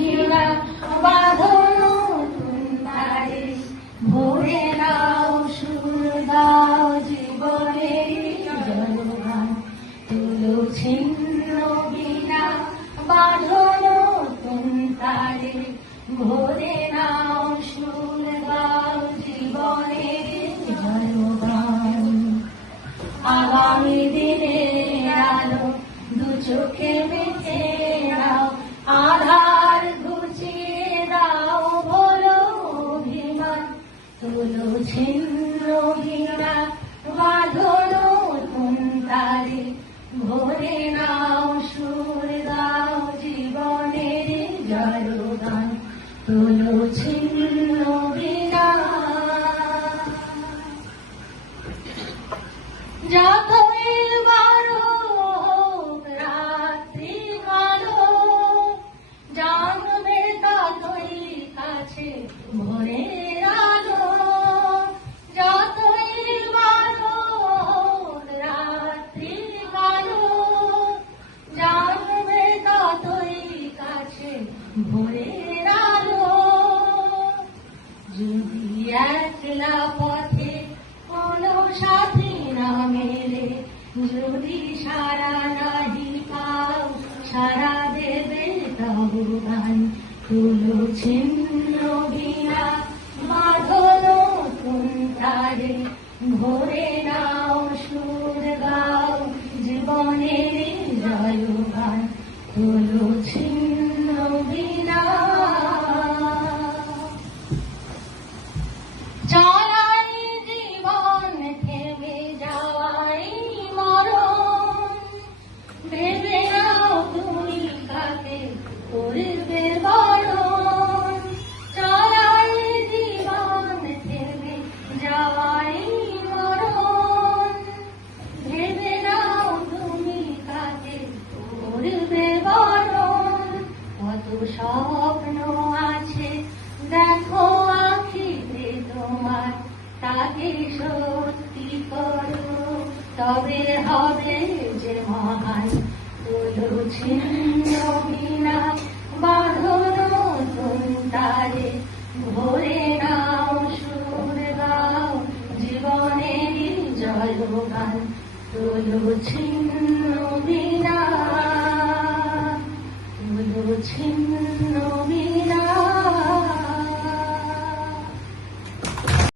ঘিরা বাঁধনো তারে ভরে নাও সুর দাও জীবনের জলগান তুলো ছিন্ন বিনা বাঁধনো তারে ভরে নাও সুর দাও জীবনের জলগান আগামী দিনে আলো দু চোখে মেখে দাও আধার ঘুচিয়ে দাও বলো অভিমান তুলো ছিন্ন ঘিরা বাঁধনো তারে ভরে নাও সুর দাও জীবনের জলগান তুলো ছিন্ন ঘিরা যতই বারো হোক রাত্রি কালো জানবে ততই কাছে ভোরের আলো যতই বারো হোক রাত্রি কালো জানবে ততই কাছে ভোরের আলো যদি একলা পথে কোনো সাথী না মেলে যদি সারা নাহি পাও সারা দেবে তবু গান তুলো ছিন্ন বিনা বাঁধনো তারে ভরে নাও সুর গাও জীবনের জলগান তুলো ছিন্ন বিনা চলাই জীবন থেমে যাওয়াই মরণ ভেবে নাও তুমি কাকে করবে বরণ চলাই জীবন থেমে যাওয়াই মরণ ভেবে নাও তুমি কাকে করবে বরণ কত স্বপ্ন আছে দেখো আখিতে তোমার তাকে সত্যি করো তবে হবে যে মহান তুলো ছিন্ন বিনা বাঁধনো তারে ভরে নাও সুর গাও জীবনের জলগান তুলো ছিন্ন বিনা তুলো ছিন্ন বিনা